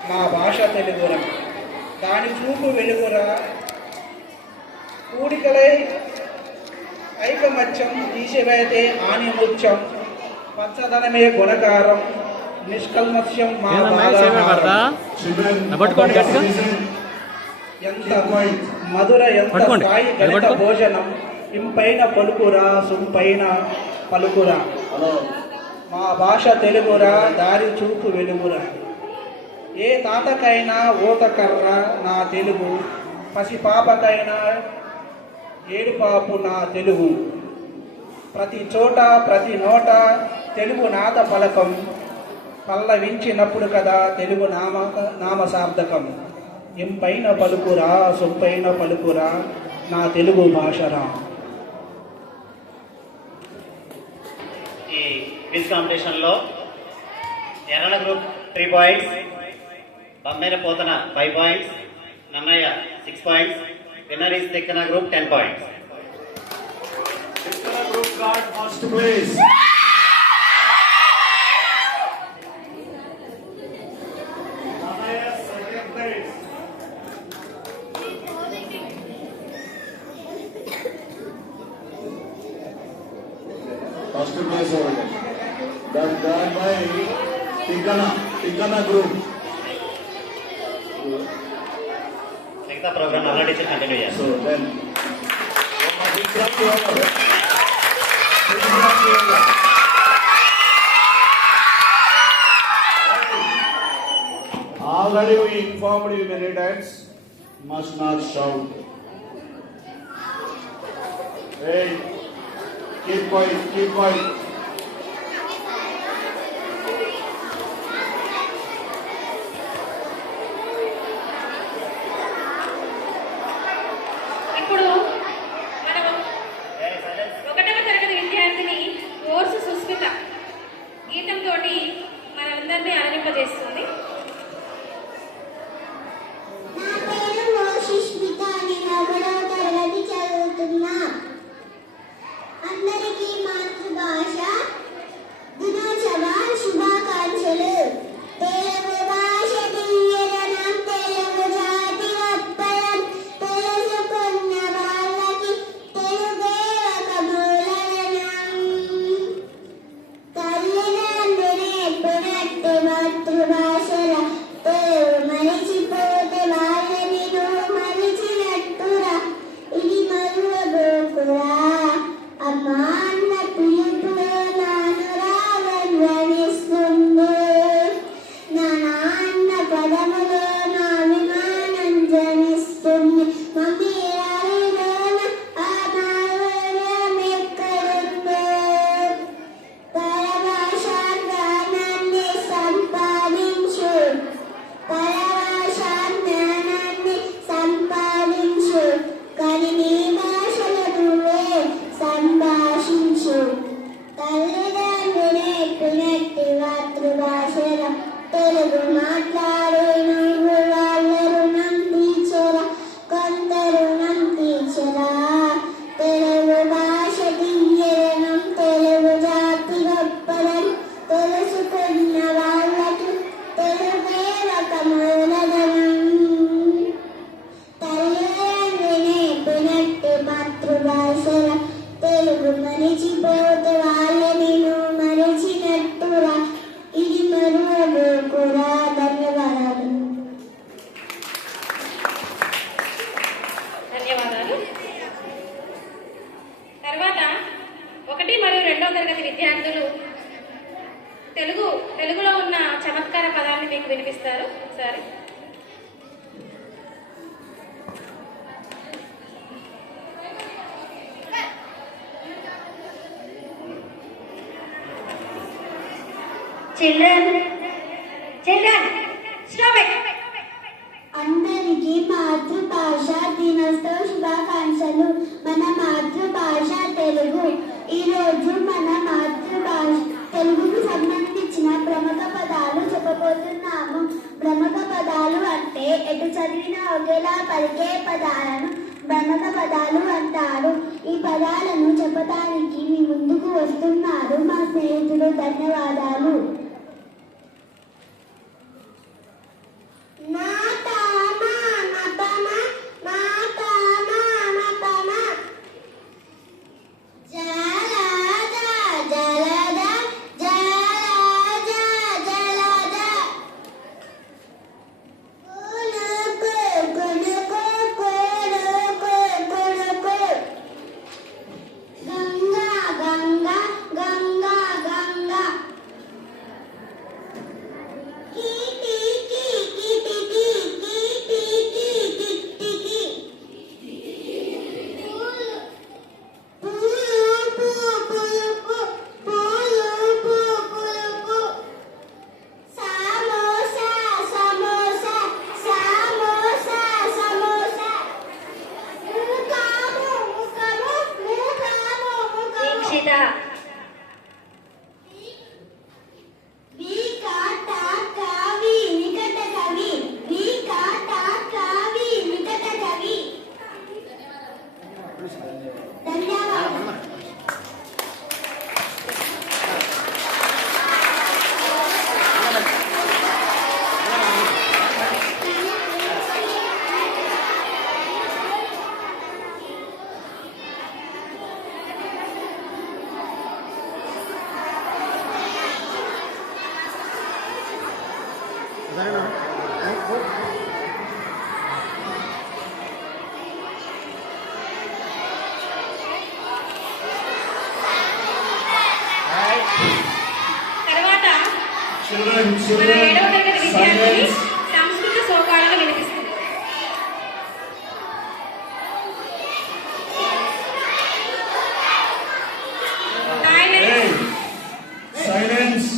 మా భాష తెలుగురా, దాని చూపు వెలుగురా, కూడికలై ఐకమత్యం తీసివేతే ఆనిముత్యం, పచ్చదనమే గుణకారం, నిష్కల్మస్యం మా ఎంత మధుర ఎంత స్థాయి గణిత భోజనం, ఇంపైన పలుకురా సుంపైన పలుకురా. మా భాష తెలుగురా, దారి చూపు వెలుగురా. ఏ తాతకైనా ఊతకర్ర నా తెలుగు, పసిపాపకైనా ఏడుపాపు నా తెలుగు. ప్రతి చోట ప్రతి నోట తెలుగు నాద పలకం, పల్లవించినప్పుడు కదా తెలుగు నామసార్థకం. ఇంపైన పలుకురా సొంపైన పలుకురా, నా తెలుగు భాషరా. ఈ క్విజ్ కాంపిటీషన్లో Errana group 3 points, Bammera Potana 5 points, Nannaya 6 points. Winner is Tikkana group 10 points. Tikkana group got first place. Nannaya second place. First place over that done by Tikkana group. మిగతా ప్రోగ్రామ్ అలా టీచర్ కంటిన్యూ చేస్తారు. So then, already we informed you many times, must not shout. Hey, keep quiet, keep quiet. ఇప్పుడు మనం 1వ తరగతి విద్యార్థిని course Susmitha గీతంతో మనందరినీ ఆనందింపజేస్తుంది. నా పేరు సుస్మిత, నేను 1వ తరగతి చదువుతున్నా. అందరికీ మాతృభాష దినోత్సవ శుభాకాంక్షలు. తెలుగు భాష తీయదనం, తెలుగు జాతి గొప్పదనం, తెలుసుకున్న వాళ్ళకి తెలుగే ఒక మూలధనం. తల్లిదండ్రులు నేర్పినట్టు మాతృభాషల తెలుగు మరిచిపోతే వాళ్ళని నువ్వు మరిచినట్టురా. ఇది మరువబోకురా, అమ్మా అన్న పిలుపులో నానురాగన్వనిస్తుంది. నా నాన్న పదములో నా అభిమానం జనిస్తుంది. మమ్మీ రాయిలోన ఆ మాధుర్యం ఎక్కడుందో. పరభాషా జ్ఞానాన్ని సంపాదించు, పరభాషా జ్ఞానాన్ని సంపాదించు, కానీ నీ భాషలో నువ్వే సంభాషించు. తల్లిదండ్రులు నేర్పినట్టి మాతృభాషల తెలుగు మాట్లాడే నువ్వు వాళ్ళ రుణం తీర్చరా, కొంత రుణం తీర్చరా. తెలుగు భాష తీయదనం, తెలుగు జాతి గొప్పదనం, తెలుసుకున్న వాళ్ళకి తెలుగే ఒక మూలధనం. తల్లిదండ్రులు నేర్పినట్టు మాతృభాషల తెలుగు మరిచిపోతే వాళ్ళని నువ్వు మరిచినట్టురా. ఇది మరువబోకురా. ధన్యవాదాలు. ధన్యవాదాలు. తర్వాత 1 మరియు 2వ తరగతి విద్యార్థులు తెలుగులో ఉన్న చమత్కార పదాన్ని మీకు వినిపిస్తారు. ఒకసారి అందరికీ మాతృభాష దినోత్సవ శుభాకాంక్షలు. మన మాతృభాష తెలుగు. ఈరోజు మన మాతృభాష తెలుగుకు సంబంధించిన ప్రముఖ పదాలు చెప్పబోతున్నాము. ప్రముఖ పదాలు అంటే ఎటు చదివినా ఒకేలా పలికే పదాలను ప్రముఖ పదాలు అంటారు. ఈ పదాలను చెప్పడానికి మీ ముందుకు వస్తున్నారు మా స్నేహితులు. ధన్యవాదాలు. తర్వాత Children, మన children, 7వ తరగతి విద్యార్థిని silence. సంస్కృత శ్లోకాలను వినిపిస్తుంది. Hey, silence.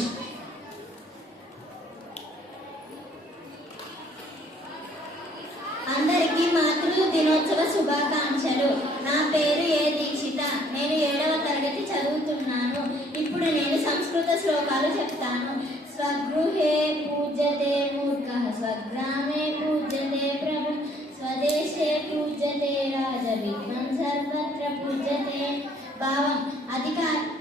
అందరికీ మాతృ దినోత్సవ శుభాకాంక్షలు. నా పేరు ఏ దీక్షిత. నేను 7వ తరగతి చదువుతున్నాను. ఇప్పుడు నేను సంస్కృత శ్లోకాలు చెప్తాను. స్వగృహే పూజ్యతే మూర్ఖః, స్వగ్రామే పూజ్యతే ప్రభు, స్వదేశే పూజ్యతే రాజ, విద్వాన్ సర్వత్ర పూజ్యతే. భావం: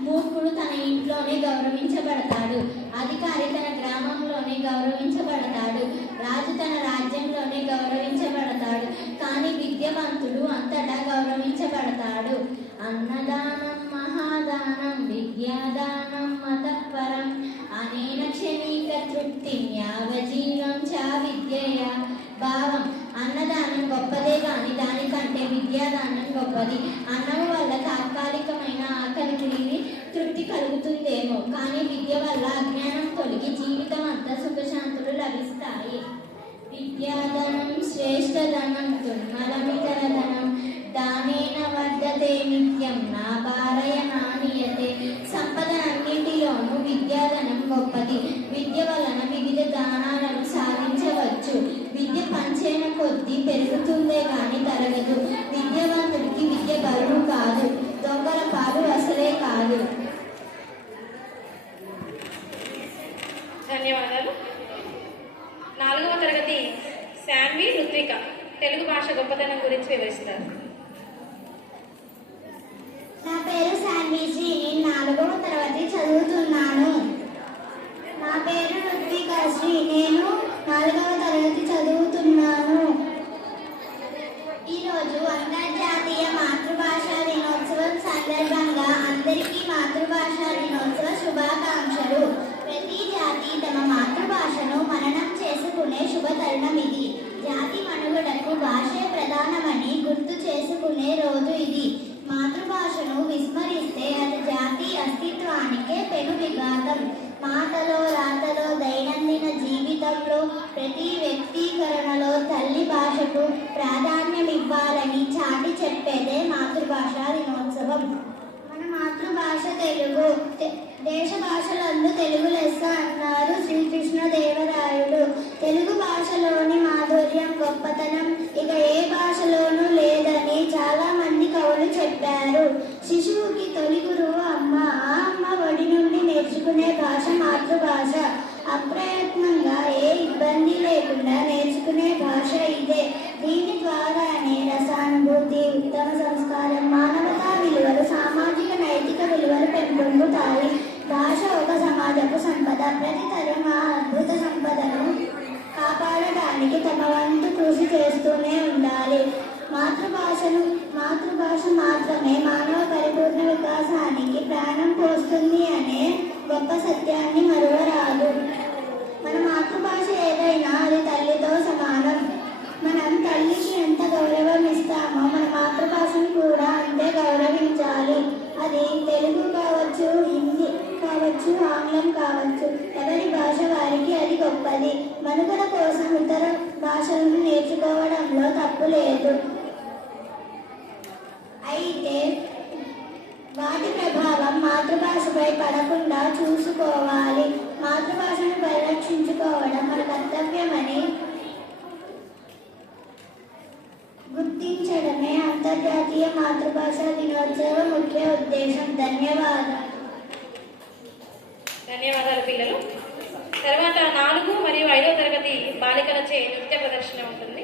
మూర్ఖుడు తన ఇంట్లోనే గౌరవించబడతాడు, అధికారి తన గ్రామంలోనే గౌరవించబడతాడు, రాజు తన రాజ్యంలోనే గౌరవించబడతాడు, కానీ విద్యావంతుడు అంతటా గౌరవించబడతాడు. అన్నదానం మహాదానం, విద్యాదానం మతఃపరం, అనేన క్షణిక తృప్తిం యావజీవం చ విద్యయా. భావం: అన్నదానం గొప్పదే కానీ దానికంటే విద్యాదానం గొప్పది. అన్నం వల్ల తాత్కాలికమైన ఆకలి తీరి తృప్తి కలుగుతుందేమో, కానీ విద్య వల్ల అజ్ఞానం తొలగి జీవితం అంతా సుఖశాంతులు లభిస్తాయి. విద్యాధనం శ్రేష్టధనం తున్మలమితరధనం, దానేన వర్ధతే నిత్యం నా భారయ నానియతే. సంపదనన్నింటిలోనూ విద్యాధనం గొప్పది. విద్య వలన వివిధ దానాలను సాధించవచ్చు. విద్య పంచేన కొద్దీ పెరుగుతుందే కానీ తరగదు. విద్యావంతుడికి విద్య బరువు కాదు, దొంగల పాలు అసలే కాదు. ధన్యవాదాలు. 4వ తరగతి శాన్వి రుత్విక తెలుగు భాష గొప్పతనం గురించి వివరిస్తారు. నా పేరు శాన్విశ్రీ. నేను 4వ తరగతి చదువుతున్నాను. నా పేరు రుత్విక శ్రీ. నేను 4వ తరగతి చదువుతున్నాను. ఈరోజు అంతర్జాతీయ మాతృభాషా దినోత్సవం సందర్భంగా అందరికీ మాతృభాషా దినోత్సవ శుభాకాంక్షలు. ప్రతి జాతి తమ మాతృభాషను మననం చేసుకునే శుభ తరుణం ఇది. జాతి మనుగడకు భాషే ప్రధానమని గుర్తు చేసుకునే రోజు ఇది. మాతృభాషను విస్మరిస్తే అది జాతి అస్తిత్వానికే పెను విఘాతం. మాటలో, రాతలో, దైనందిన జీవితంలో, ప్రతి వ్యక్తీకరణలో తల్లి భాషకు ప్రాధాన్యం ఇవ్వాలని చాటి చెప్పేదే మాతృభాషా దినోత్సవం. మన మాతృభాష తెలుగు. దేశ భాషలందు తెలుగు లెస్స అన్నారు శ్రీకృష్ణదేవరాయలు. తెలుగు భాషలోని మాధుర్యం, గొప్పతనం ఇక ఏ భాషలోనూ లేదని చాలా మంది కవులు చెప్పారు. శిశువుకి తొలి గురువు అమ్మ. ఆ అమ్మ ఒడి నుండి నేర్చుకునే భాష మాతృభాష. అప్రయత్నంగా ఏ ఇబ్బంది లేకుండా నేర్చుకునే భాష ఇదే. దీని ద్వారానే రసానుభూతి, ఉత్తమ సంస్కారం, మానవతా విలువలు, సామాజిక నైతిక విలువలు పెంపొందుతాయి. భాష ఒక సమాజపు సంపద. ప్రతి తరం ఆ అద్భుత సంపదను కాపాడడానికి తమ వంతు కృషి చేస్తూనే ఉండాలి. మాతృభాష మాత్రమే మానవ పరిపూర్ణ వికాసానికి ప్రాణం పోస్తుంది అనే గొప్ప సత్యాన్ని మరువరాదు. మన మాతృభాష ఏదైనా అది తల్లితో సమానం. మనం తల్లికి ఎంత గౌరవం ఇస్తామో మన మాతృభాషను కూడా అంతే గౌరవించాలి. అది తెలుగు కావచ్చు, హిందీ కావచ్చు, ఆంగ్లం కావచ్చు, ఎవరి భాష వారికి అది గొప్పది. మనుగడ కోసం ఇతర భాషలను నేర్చుకోవడంలో తప్పు లేదు. అయితే వాటి ప్రభావం మాతృభాషపై పడకుండా చూసుకోవాలి. మాతృభాషను పరిరక్షించుకోవడం మన కర్తవ్యమని గుర్తించడమే అంతర్జాతీయ మాతృభాషా దినోత్సవ ముఖ్య ఉద్దేశం. ధన్యవాదాలు పిల్లలు. తర్వాత 4 మరియు 5వ తరగతి బాలికలచే నృత్య ప్రదర్శన ఉంటుంది.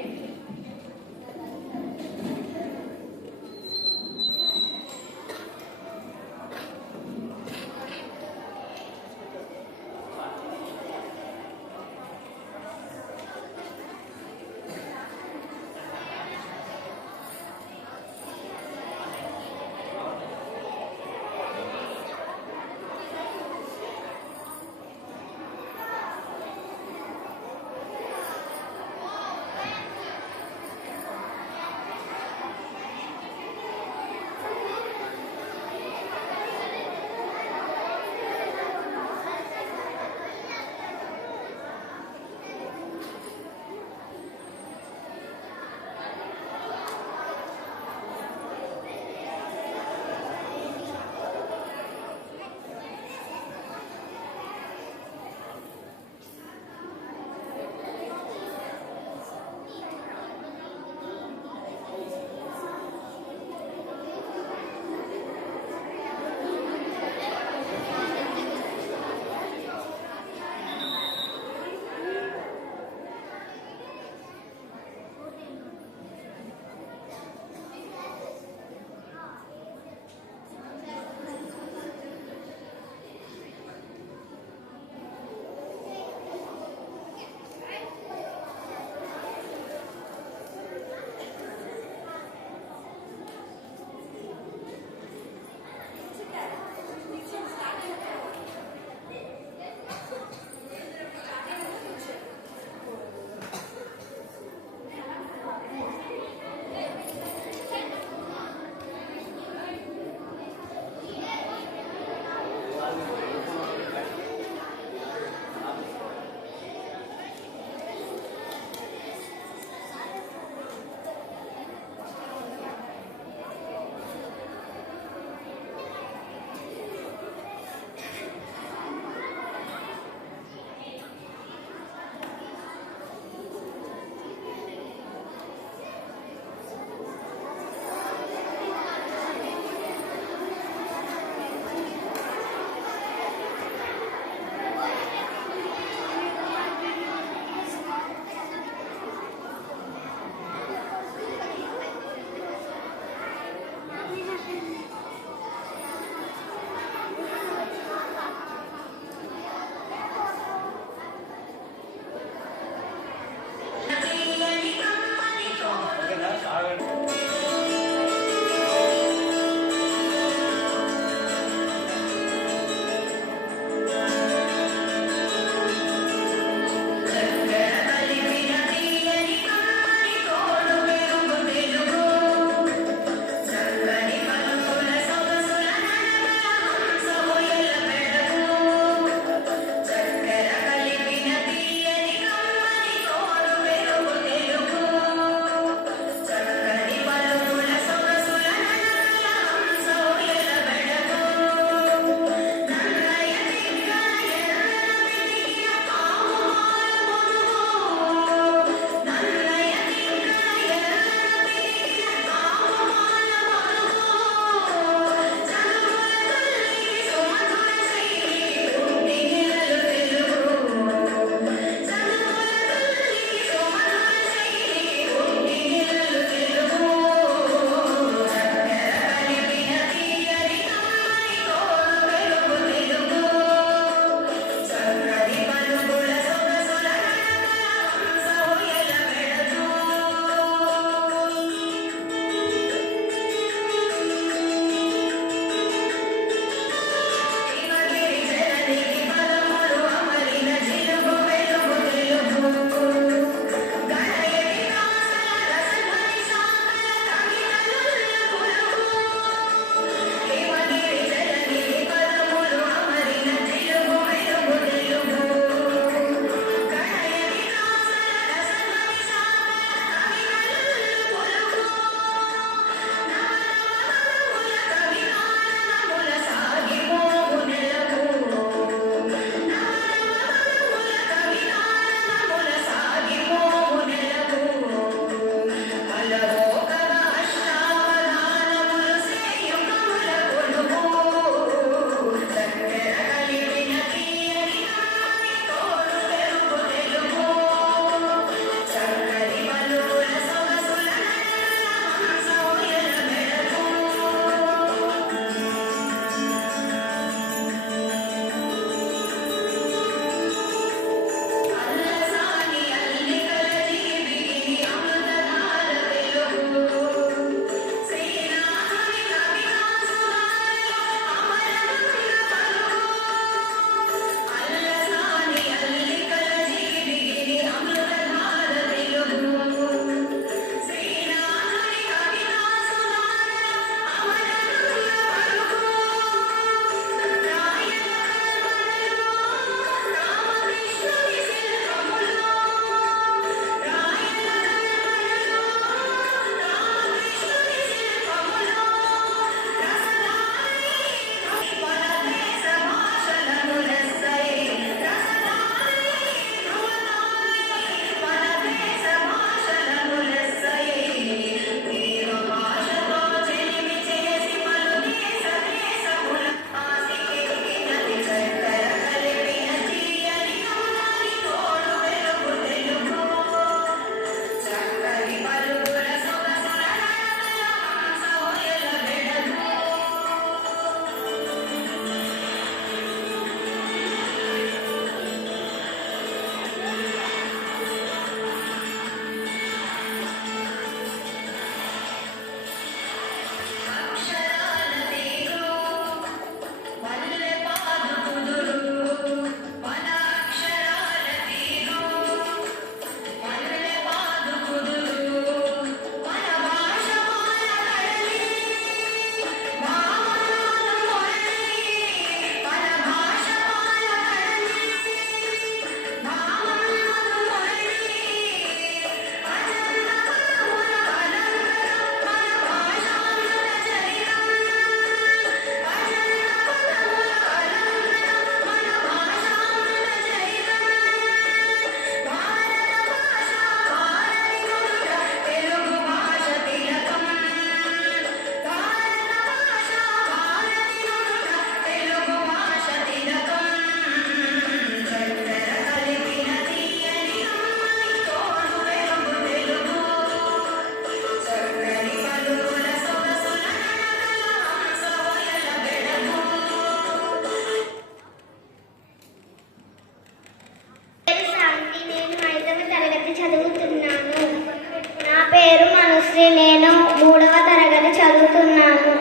భాగ్యశ్రీ. నేను 3వ తరగతి చదువుతున్నాను.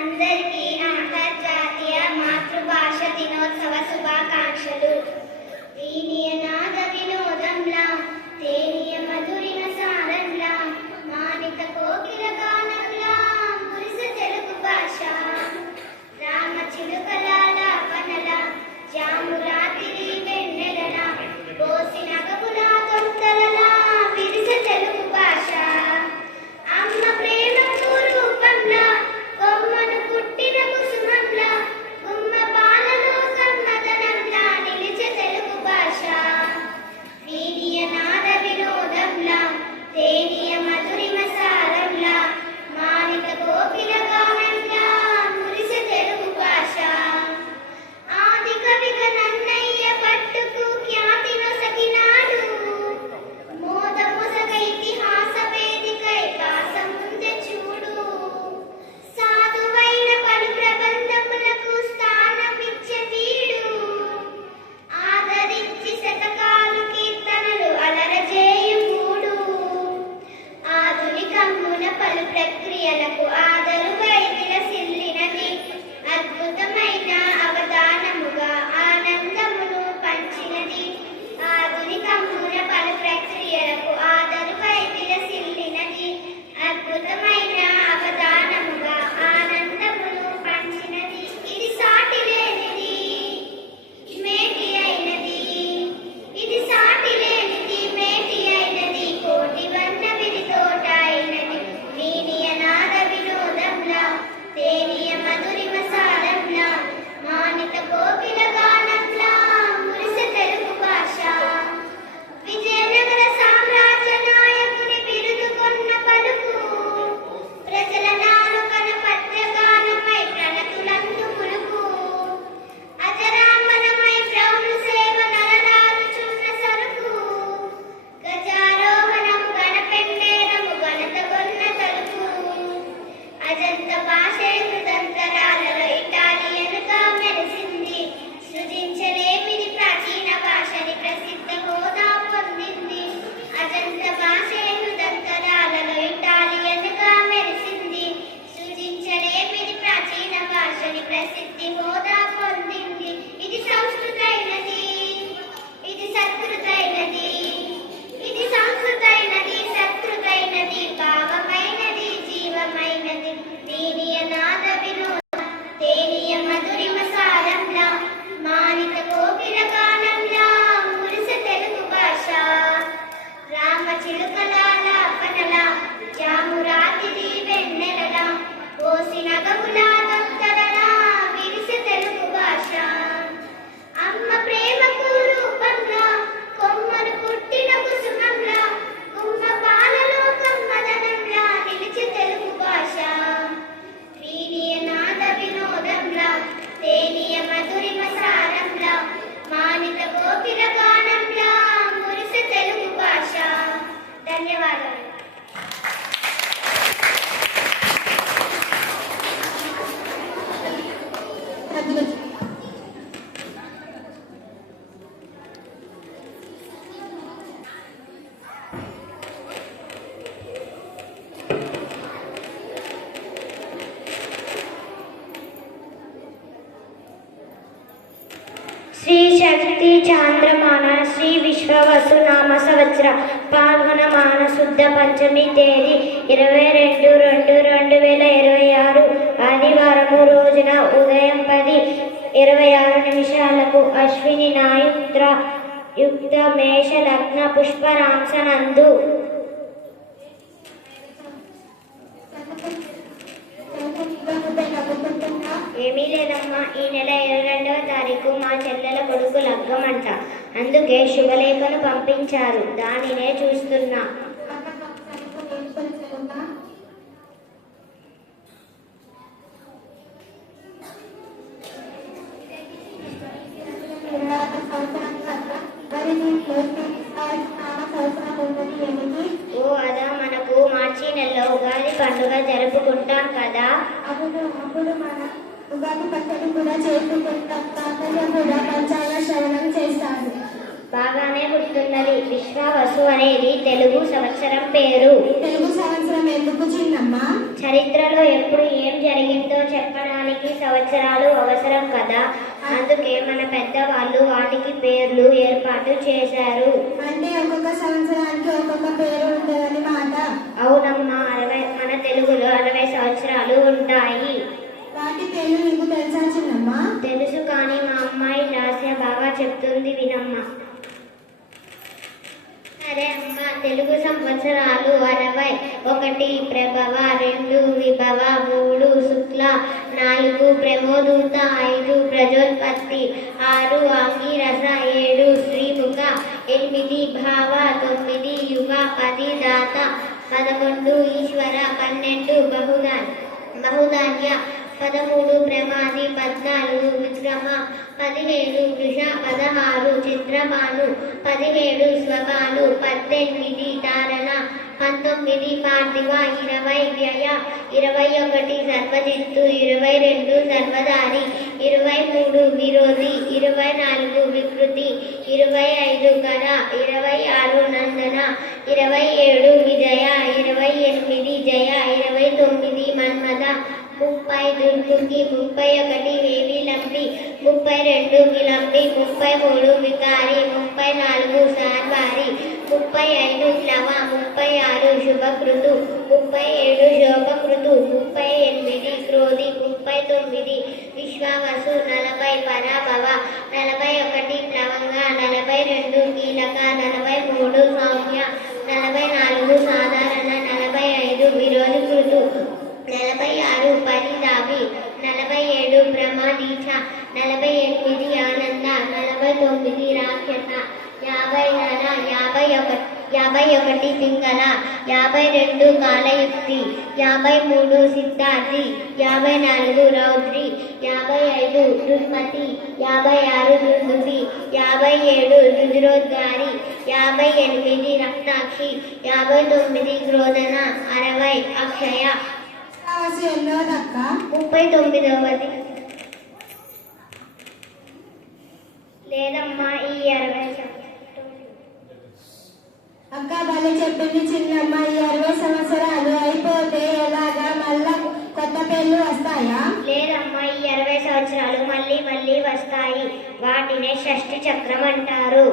అందరికీ అంతర్జాతీయ మాతృభాష దినోత్సవ శుభాకాంక్షలు. వీనియనాద వినోదంలా తేనియ మధురిమ సారంలా మానిత కోకిల గానంలా మురిస తెలుగు భాష రామ చిలుకలాల వనల జామురాతిరి వెన్నెలల పోసిన గబులా తొంతలలా విరిస తెలుగు భాష అమ్మ ప్రేమకు రూపంలా కొమ్మను పుట్టిన కుసుమంలా గుమ్మ పాలలో కమ్మదనంలా నిలిచే తెలుగు భాష వీరియ నాద వినోదంలా తేనియ మధురిమ సారంలా మానిక కోకిల గానంలా మురిసె తెలుగు భాష ఆది కవిగా నన్నయ్య పట్టుకు ఖ్యాతి నొసగినాడు మోద మొసగ ఇతిహాస వేదికై కాసముందె చూడు సాధువైన పలు ప్రబంధములకు స్థానమిచ్చే వీడు ఆదరించి శతకాలు కీర్తనలు అలరజేయు మూడు ఆధునికమున పలు ప్రక్రియలకు ఆదరువై విలసిల్లినది అద్భుతమైన అవధానముగా ఆనందమును పంచినది ఆధునికమున పలు ప్రక్రియలకు ఆదరువై విలసిల్లినది అద్భుతమైన అవధానముగా ఆనందమును పంచినది ఇది సాటి లేనిది మేటి అయినది ఇది సాటి లేనిది మేటి అయినది కోటి వర్ణ విధి తోట అయినది వీనియ నాద వినోదంలా తేనియ మధురిమ సారంలా మానిత కోకిల గానంలా మురిసె తెలుగు భాష విజయనగర సామ్రాజ్య నాయకుని బిరుదు కొన్న పలుకు ప్రజల నాలుకన పద్యగానమై ప్రణతులందు పులుకు అజరామరమై బ్రౌను సేవ నరనారుచున్న సరుకు గజారోహణం గణపెన్నేరము గణత గొన్న తలుపు అజంత భాషే హృదంతరాలలో ఇటాలియన్గా మెరిసింది సృజించలేమిది ప్రాచీన భాషని ప్రసిద్ధ హోదా పొందింది అజంత భాషే హృదంతరాలలో ఇటాలియన్గా మెరిసింది సృజించలేమిది ప్రాచీన భాషని ప్రసిద్ధి హోదా పొందింది ఇది సంస్కృతైనది ఇది సత్కృతైనది ఇది సంస్కృతైనది సత్కృతైనది భావమైనది జీవమైనది దీనియ నాద వినోద తేనియ మధురిమ సారంలా మానిత కోకిల గానంలా మురిసె తెలుగు భాష రామ చిలుకలాల పనల జామురాతిరి వెన్నెలల పోసిన గబులా దత్తలలా విరిసె తెలుగు భాష అమ్మ ప్రేమకు రూపంలా కొమ్మను పుట్టిన కుసుమంలా గుమ్మ పాలలో కమ్మదనంలా నిలిచే తెలుగు భాష వీనియ నాద వినోదంలా తేనియ మధురిమ సారంలా మానిత కోకిల గానంలా మురిసె తెలుగు భాష ధన్యవాదాలు. శ్రీ శక్తి చాంద్రమాన శ్రీ విశ్వవసు నామ సంవత్సర పాల్గొన మాన శుద్ధ పంచమి తేదీ 22/2/2026 ఆదివారము రోజున ఉదయం 10:26 అశ్విని నాయుత్ర యుక్త మేష లగ్న పుష్పరాంసనందు ఏమీ లేదమ్మా, ఈ నెల 22వ తారీఖు మా చెల్లెల కొడుకు లగ్గమంట. అందుకే శుభలేఖను పంపించారు, దానినే చూస్తున్నా. ఓ అదా, మనకు మార్చి నెలలో ఉగాది పండుగ జరుపుకుంటాం కదా. అప్పుడు మన ఉగాది పచ్చడి కూడా చేసుకుంటాం. తాతయ్య కూడా పంచాంగ శ్రవణం చేస్తారు. బాగానే గుర్తున్నది. విశ్వావసు అనేది తెలుగు సంవత్సరం పేరు. తెలుగు సంవత్సరం ఎందుకు చిన్నమ్మ? చరిత్రలో ఎప్పుడు ఏం జరిగిందో చెప్పడానికి సంవత్సరాలు అవసరం కదా, అందుకే మన పెద్దవాళ్ళు వాటికి పేర్లు ఏర్పాటు చేశారు. అంటే ఒక్కొక్క సంవత్సరానికి ఒక్కొక్క పేరు ఉంటుందని మాట. అవునమ్మా, మన తెలుగులో 60 సంవత్సరాలు ఉంటాయి. వాటి పేర్లు నీకు తెలుసా చిన్నమ్మ? తెలుసు, కానీ మా అమ్మాయి లాస్య బాగా చెప్తుంది, వినమ్మా. సరే అమ్మ, తెలుగు సంవత్సరాలు 60. 1 ప్రభవ, 2 విభవ, 3 శుక్ల, 4 ప్రమోదూత, 5 ప్రజోత్పత్తి, 6 అంగిరస, 7 శ్రీముఖ, 8 భావ, 9 యుగ, 10 దాత, 11 ఈశ్వర, 12 బహుధాన్య, 13 ప్రమాది, 14 విక్రమ, 17 వృష, 16 చిత్రమాను, 17 స్వభాను, 18 ధారణ, 19 పార్థివ, 20 వ్యయ, 21 సర్వజిత్తు, 22 సర్వధారి, 23 విరోధి, 24 వికృతి, 25 కర, 26 నందన, 27 విజయ, 28 జయ, 29 మన్మథ, 30 దుర్ముఖి, 31 వేలిలంబి, 32 విలంబి, 33 వికారి, 34 శార్వారి, 35 ప్లవ, 36 శుభకృతు, 37 శోభకృతు, 38 క్రోధి, 39 విశ్వావసు, 40 పరాభవ, 41 ప్లవంగ, 42 కీలక, 43 సౌమ్య, 44 సాధారణ, 45 విరోధి కృతు, 46 పరిదావి, 47 ప్రమాదీచ, 48 ఆనంద, 49 రాక్షస, 50 నర, 51 పింగళ, 52 కాలయుక్తి, 53 సిద్ధార్థి, 54 రౌద్రి, 55 దుర్మతి, 56 దుర్దుతి, 57 రుద్రోద్గారి, 58 రక్తాక్షి, 59 క్రోధన, 60 అక్షయ. ఎన్నోదక్క? 39వది. లేదమ్మా, ఈ 60 అక్క భలే చెప్పింది చిన్నమ్మ. ఈ 60 సంవత్సరాలు అయిపోతే ఎలాగా మళ్ళా కొత్త పేర్లు వస్తాయా? లేదమ్మా, ఈ 60 సంవత్సరాలు మళ్ళీ వస్తాయి. వాటినే షష్ఠి చక్రం అంటారు.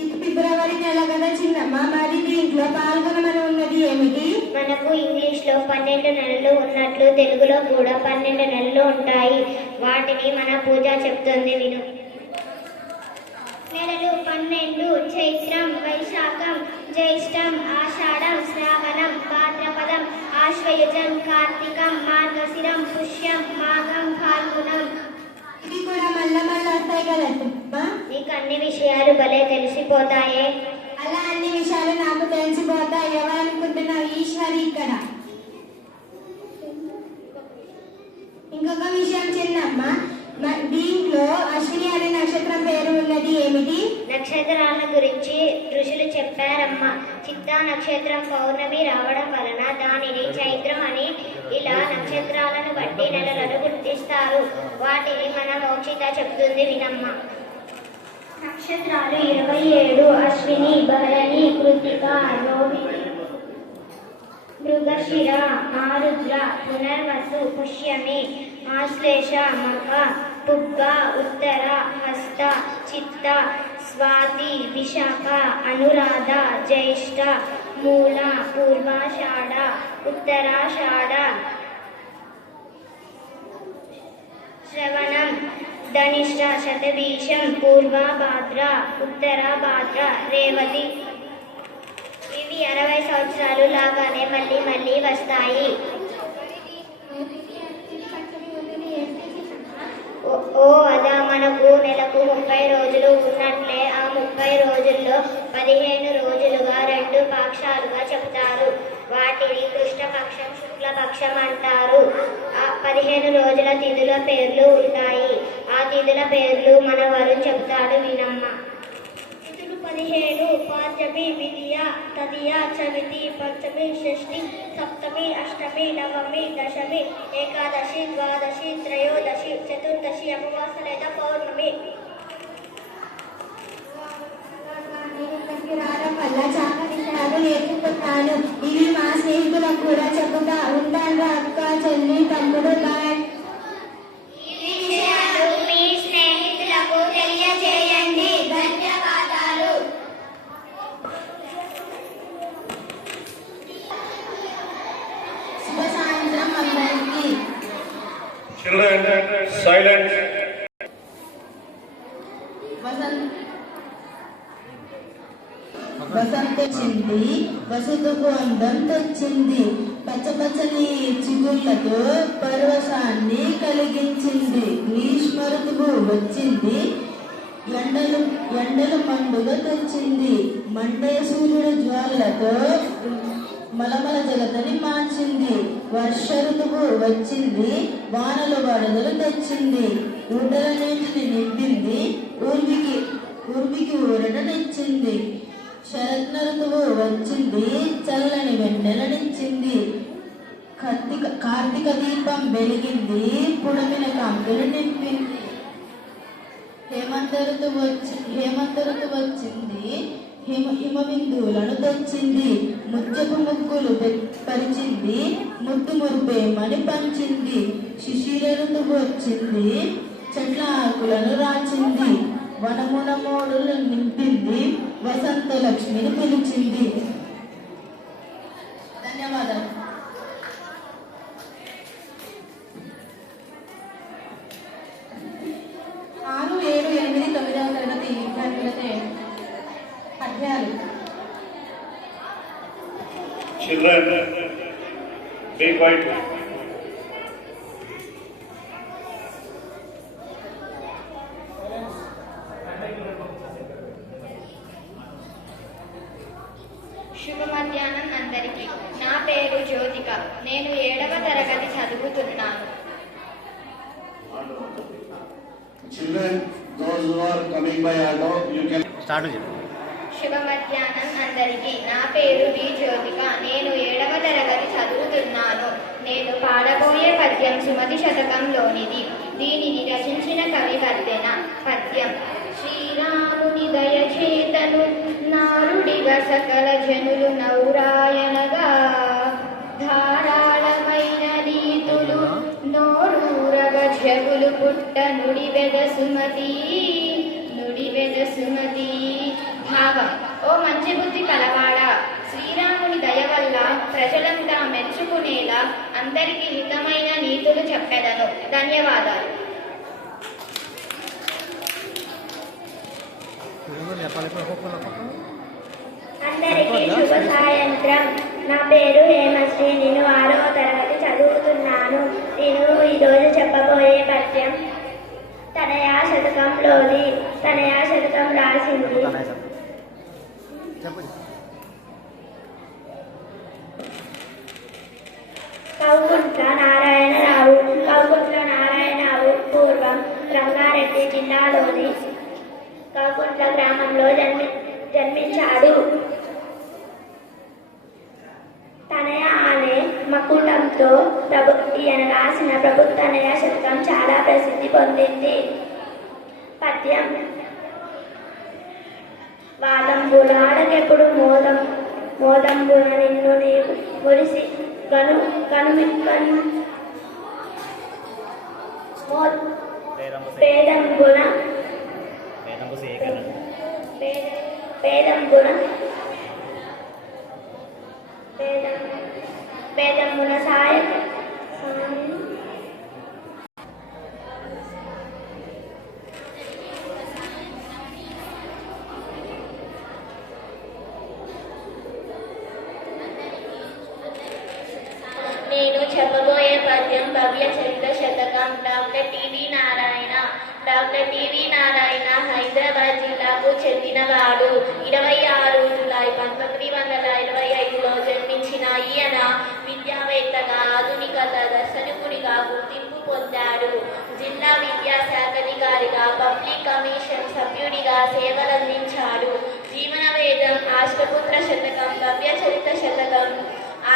ఇది ఫిబ్రవరి నెల కదా చిన్నమ్మ, మరి దీంట్లో పాల్గొనమని ఉన్నది ఏమిటి? మనకు ఇంగ్లీష్ లో 12 నెలలు ఉన్నట్లు తెలుగులో కూడా 12 నెలలు ఉంటాయి. వాటిని మన పూజ చెప్తుంది, విను. నెలలు 12: చైత్రం, వైశాఖం, జ్యేష్టం, ఆషాఢం, శ్రావణం, భాద్రపదం, ఆశ్వయుజం, కార్తీకం, మార్గశిరం, పుష్యం, మాఘం, ఫాల్గుణం. ఇది కూడా మళ్ళా వస్తాయి కదా? నీకు అన్ని విషయాలు భలే తెలిసిపోతాయే. అలా అన్ని విషయాలు నాకు తెలిసిపోతాయి. ఎవరనుకుంటున్నావు? ఈశ్వరి ఇక్కడ. ఇంకొక విషయం చిన్నమ్మ, దీంట్లో అశ్విని అనే నక్షత్రం పేరు ఉన్నది ఏమిటి? నక్షత్రాల గురించి ఋషులు చెప్పారమ్మా. చిత్తా నక్షత్రం పౌర్ణమి రావడం వలన దానిని చైత్రం అని, ఇలా నక్షత్రాలను బట్టి నెలలను గుర్తిస్తారు. వాటిని మన మోక్షిత చెప్తుంది, వినమ్మా. నక్షత్రాలు 27: అశ్విని, భరణి, కృతిక, రోహిణి, మృగశిర, ఆరుద్ర, పునర్వసు, పుష్యమి, ఆశ్లేష, మఖ, పుబ్బ, ఉత్తర, హస్త, చిత్త, స్వాతి, విశాఖ, అనురాధ, జ్యేష్ఠ, మూల, పూర్వాషాఢ, ఉత్తరాషాఢ, శ్రవణం, ధనిష్ట, శతభీషం, పూర్వభాద్ర, ఉత్తరభాద్ర, రేవతి. ఇవి 60 సంవత్సరాలు లాగానే మళ్ళీ వస్తాయి. ఓ అదా, మనకు నెలకు 30 రోజులు ఉన్నట్లే ఆ 30 రోజుల్లో 15 రోజులుగా 2 పక్షాలుగా చెప్తారు. వాటిని కృష్ణపక్షం, శుక్లపక్షం అంటారు. ఆ 15 రోజుల తిథుల పేర్లు ఉంటాయి. ఆ తిథుల పేర్లు మన వరుణ్ చెప్తాడు, వినమ్మ. తిథులు 15: పాడ్యమి, విద్య, తదియ, చవితి, పంచమి, షష్ఠి, సప్తమి, అష్టమి, నవమి, దశమి, ఏకాదశి, ద్వాదశి, త్రయోదశి, చతుర్దశి, అమావాస్య లేదా పౌర్ణమి. కూడా చెప్పుతా ఉంటాను అక్క చెల్లి తమ్ముడు బాయ్. ఈ విషయాలు మీ స్నేహితులకు తెలియజేయండి. ధన్యవాదాలు. శుభ సాయంత్రం అందరికీ. Children, silent. వసంత వచ్చింది, వసతుకు అందం తెచ్చింది, పచ్చపచ్చని చిగుళ్లతో పరవశాన్ని కలిగించింది. గ్రీష్మ ఋతువు వచ్చింది, ఎండలు మండుగా తెచ్చింది. మండే సూర్యుడు జ్వాలతో మలమల జగతని మార్చింది. వర్ష ఋతువు వచ్చింది, వానలు వరదలు తెచ్చింది. ఊటల నీటిని నింపింది, ఊర్మికి ఊరట తెచ్చింది. శరత్న ఋతువు వచ్చింది, చల్లని వెన్నెలనిచ్చింది. కార్తీక దీపం వెలిగింది, పుడమిన కంపెని నింపింది. హేమంత ఋతువు వచ్చింది, హిమ బిందువులను తెచ్చింది. ముత్యపు ముగ్గులు పరిచింది, ముద్దు మురిపేమని పంచింది. శిశిర ఋతువు వచ్చింది, చెట్ల ఆకులను రాచింది. వనమున మోడులు నింపింది, వసంత లక్ష్మిని పిలిచింది. ధన్యవాదాలు. 6, 7, 8, 9వ తరగతి విద్యార్థులతో పద్యాలు. Children, be quiet. శుభ మధ్యాహ్నం అందరికీ. నా పేరు జ్యోతిక. నేను 7వ తరగతి చదువుతున్నాను. Children, those who are coming by auto, you can. శుభ మధ్యాహ్నం అందరికీ. నా పేరు వి జ్యోతిక. నేను 7వ తరగతి చదువుతున్నాను. నేను పాడబోయే పద్యం సుమతి శతకంలోనిది. దీనిని రచించిన కవి వర్ధెన. పద్యం. శ్రీరాముని దయచేతను నారుడిగా సకల జనులు నౌరాయనగా, ధారాళమైన రీతులు నోరూరగ జగులు పుట్ట నుడివెద సుమతి. భావం. ఓ మంచి బుద్ధి కలవాడా, శ్రీరాముని దయ వల్ల ప్రజలంతా మెచ్చుకునేలా అందరికీ హితమైన నీతులు చెప్పెదను. ధన్యవాదాలు. అందరికీ శుభ సాయంత్రం. నా పేరు హేమశ్రీ. నేను 6వ తరగతి చదువుతున్నాను. నేను ఈరోజు చెప్పబోయే పద్యం తనయా శతకంలోని. తనయా శతకం రాసింది కౌకుంట్ల నారాయణరావు పూర్వం రంగారెడ్డి జిల్లాలోని కౌకుంట్ల గ్రామంలో జన్మించాడు. తనయ అనే మకుటంతో ఈయన రాసిన ప్రభుత్వనయ శతకం చాలా ప్రసిద్ధి పొందింది. పద్యం. వాదంబులాడకెప్పుడు మోదంబున నిన్ను నీవు మురిసి పేదంబున సాయ నేను చెప్పబోయే పద్యం భవ్య చరిత్ర శతకం. డాక్టర్ టివి నారాయణ హైదరాబాద్ జిల్లాకు చెందినవాడు. 26 జూలై 1925లో జన్మించిన ఈయన విద్యావేత్తగా, ఆధునికత దర్శకుడిగా గుర్తింపు పొందాడు. జిల్లా విద్యాశాఖాధికారిగా, పబ్లిక్ కమిషన్ సభ్యుడిగా సేవలందించాడు. జీవన వేదం, అష్టపుత్ర శతకం, భవ్య చరిత్ర శతకం,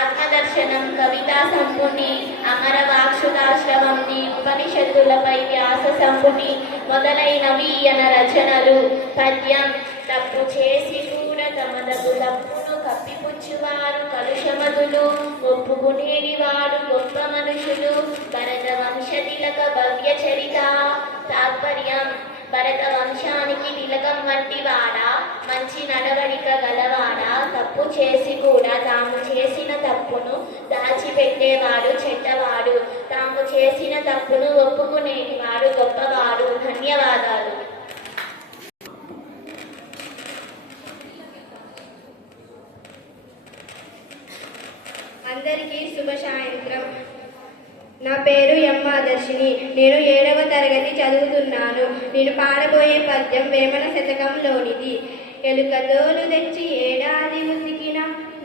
ఆత్మదర్శనం, కవితా సంపుటి, అమరవాక్షుదాశ్రమంని, ఉపనిషత్తులపై వ్యాస సంపుటి మొదలైనవి ఈయన రచనలు. పద్యం. తప్పు చేసి కూడా తమదగు తప్పును కప్పిపుచ్చి ఒప్పుకొనుచువారు కలుషమతులు, ఒప్పుకునేని వారు గొప్ప మనుషులు. భరత వంశ తిలక భవ్య చరిత. తాత్పర్యం: భరత వంశానికి తిలకం వంటి వాడా, మంచి నడవడిక గలవాడా, తప్పు చేసి కూడా తాము చేసిన తప్పును దాచిపెట్టేవాడు చెడ్డవాడు, తాము చేసిన తప్పును ఒప్పుకునేని వాడు గొప్పవాడు. ధన్యవాదాలు. అందరికీ శుభ సాయంత్రం. నా పేరు ఎం ఆదర్శిని. నేను 7వ తరగతి చదువుతున్నాను. నేను పాడబోయే పద్యం వేమన శతకంలోనిది. ఎలుకతోలు తెచ్చి ఏడాది ఉతికిన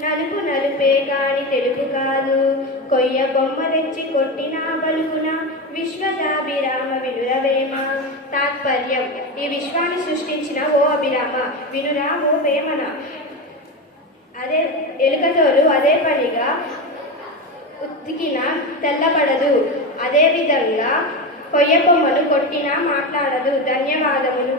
నలుపు నలుపే కాని తెలుపు కాదు, కొయ్య బొమ్మ తెచ్చి కొట్టినా పలుకున విశ్వదాభిరామ వినురవేమ. తాత్పర్యం: ఈ విశ్వాన్ని సృష్టించిన ఓ అభిరామ, వినురా ఓ వేమన. అదే ఎలుకతోలు అదే పనిగా ఉతికిన తెల్లబడదు, అదేవిధంగా కొయ్య బొమ్మను కొట్టినా మాట్లాడదు. ధన్యవాదములు.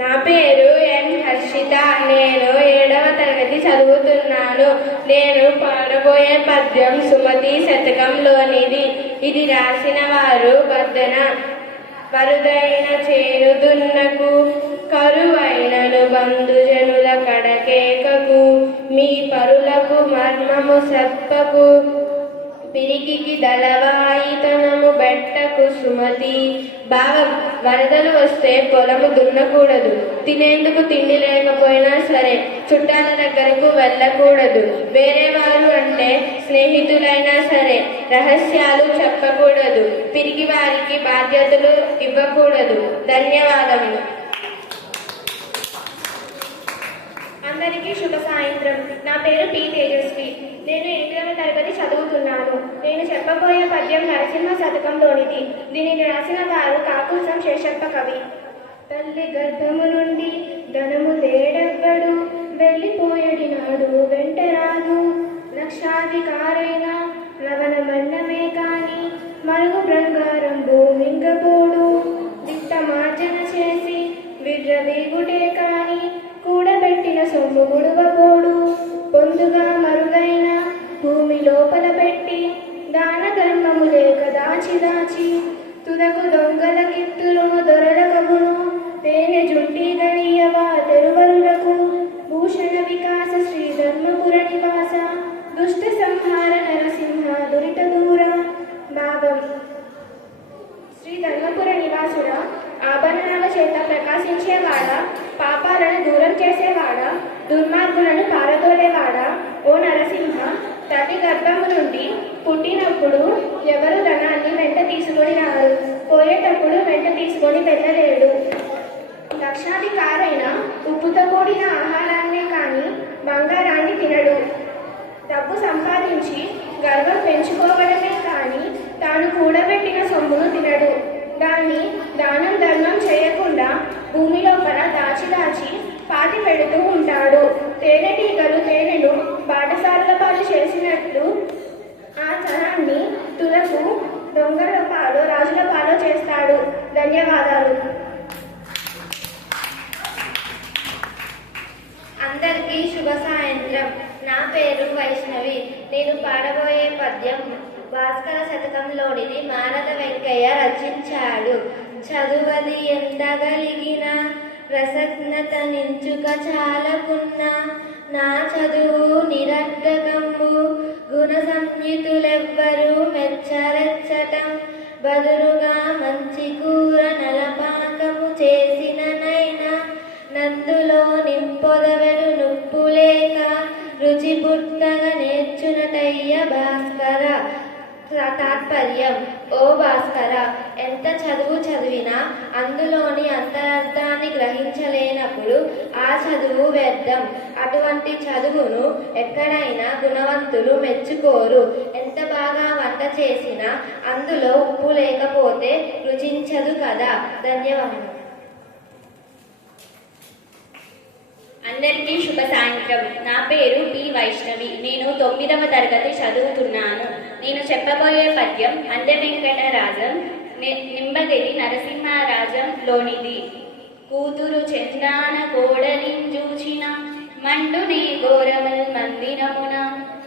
నా పేరు ఎన్ హర్షిత. నేను 7వ తరగతి చదువుతున్నాను. నేను పాడబోయే పద్యం సుమతి శతకంలోనిది. ఇది రాసిన వారు బద్దన. వరుదైన చేనుదున్నకు, కరువైనను బంధుజనుల కడకేకకు, మీ పరులకు మర్మము సత్పకు, పిరికికి దళవాయితనము బెట్టకు సుమతి. భావం: వరదలు వస్తే పొలము దున్నకూడదు, తినేందుకు తిండి లేకపోయినా సరే చుట్టాల దగ్గరకు వెళ్ళకూడదు, వేరే వారు అంటే స్నేహితులైనా సరే రహస్యాలు చెప్పకూడదు, పిరికి వారికి బాధ్యతలు ఇవ్వకూడదు. ధన్యవాదములు. అందరికీ శుభ సాయంత్రం. నా పేరు పి తేజస్వి. నేను 8వ తరగతి చదువుతున్నాను. నేను చెప్పబోయే పద్యం నరసింహ శతకంలోనిది. దీనిని రాసిన వారు కాకుసం శేషప్ప కవి. తల్లి గర్భము నుండి ధనము తేడెవ్వడు, వెళ్ళిపోయడి నాడు వెంటరాదు, లక్షాధికారైన లవణ మన్నమే కాని మరుగు బంగారం భూమింగబోడు, దిట్ట మార్జన చేసి విర్రవీగుటే కాని కూడబెట్టిన సొమ్ము గుడువబోడు, పొందుగా మరుగైన భూమి లోపల పెట్టి దాన ధర్మము లేక దాచి దాచి, తుదకు దొంగల కిత్తులో దొరల కబును, తేనె జుంటి గనియవా తెరువరులకు, భూషణ వికాస శ్రీ ధర్మపుర నివాస, దుష్ట సంహార నరసింహ దురిత దూర. భావం: శ్రీ ధర్మపుర నివాసుడ, ఆభరణాల చేత ప్రకాశించేవాడా, పాపాలను దూరం చేసేవాడా, దుర్మార్గులను పారదోలేవాడా, ఓ నరసింహ, తల్లి గర్భము నుండి పుట్టినప్పుడు ఎవరు ధనాన్ని వెంట తీసుకొని రారు, పోయేటప్పుడు వెంట తీసుకొని వెళ్ళలేడు. లక్షాధికారైన ఉప్పుతో కూడిన ఆహారాన్నే కానీ బంగారాన్ని తినడు. డబ్బు సంపాదించి గర్వం పెంచుకోవడమే కానీ తాను కూడబెట్టిన సొమ్మును తినడు. దాన్ని దానం ధర్మం చేయకుండా భూమి లోపల దాచి దాచి పాతి పెడుతూ ఉంటాడు. తేనెటీగలు తేనెను బాటసారుల పాలు చేసినట్లు ఆ ధనాన్ని తులకు దొంగల పాలు రాజుల పాలు చేస్తాడు. ధన్యవాదాలు. అందరికీ శుభ సాయంత్రం. నా పేరు వైష్ణవి. నేను పాడబోయే పద్యం భాస్కర శతకంలోనిది. మారద వెంకయ్య రచించాడు. చదువది ఎంతగలిగిన ప్రసన్నత నించుక చాలకున్న, నా చదువు నిరర్ధకంబు గుణ సంయుతులెవ్వరూ మెచ్చరెచ్చటం, బదులుగా మంచి కూర నలపాకము చేసిన నైనా నందులో నింపొదవెడు నుప్పు లేక, రుచి పుట్టగా నేర్చునటయ్య భాస్కర. తాత్పర్యం: ఓ భాస్కర, ఎంత చదువు చదివినా అందులోని అంతరార్థాన్ని గ్రహించలేనప్పుడు ఆ చదువు వ్యర్థం. అటువంటి చదువును ఎక్కడైనా గుణవంతులు మెచ్చుకోరు. ఎంత బాగా వంట చేసినా అందులో ఉప్పు లేకపోతే రుచించదు కదా. ధన్యవాదాలు. అందరికీ శుభ సాయంత్రం. నా పేరు పి వైష్ణవి. నేను 9వ తరగతి చదువుతున్నాను. నేను చెప్పబోయే పద్యం అందె వెంకటరాజన్ నింబగిరి నరసింహరాజంలోనిది. కూతురు చంద్రాన కోడలింజూచిన మండునే గోరవల్ మందిరమున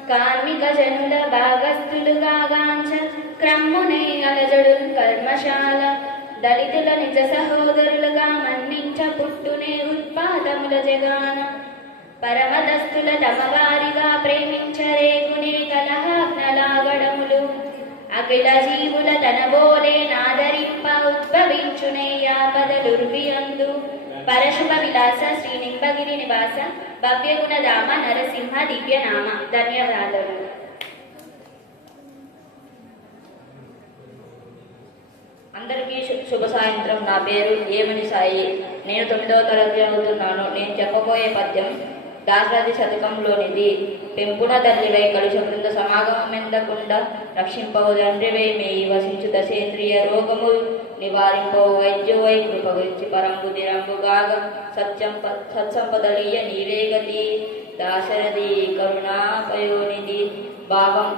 కార్మిక జనుల భాగస్థులుగా గాంచ క్రమ్మునే అలజడు కర్మశాల దళితుల నిజ సహోదరులుగా మన్నించ పుట్టునే ఉత్పాదముల జగాన పరమదస్తుల తమవారిగా ప్రేమించరేగునే కలహాగ్నలాగడములు అఖిల జీవుల తనబోలే నాదరింప ఉద్భవించునే యాపదలుర్వియందు పరశుభ విలాస శ్రీ నింబగిరి నివాస భవ్యగుణధామ నరసింహ దివ్యనామ. ధన్యవాదాలు. అందరికీ శుభ సాయంత్రం. నా పేరు ఏమని సాయి. నేను 9వ తరగతి చదువుతున్నాను. నేను చెప్పబోయే పద్యం దాశరథి శతకంలోనిది. పెంపున తల్లివై కలుష బృంద సమాగమెందకుండా రక్షింపవు తండ్రివై మేయి వసించు దశేంద్రియ రోగములు నివారింపవు వైద్యువై కృప గురించి పరంబుదిరంబుగాగ సత్సంపదలీయ నీవే గతి. దాశరథి కరుణాపయోనిధి. భావం: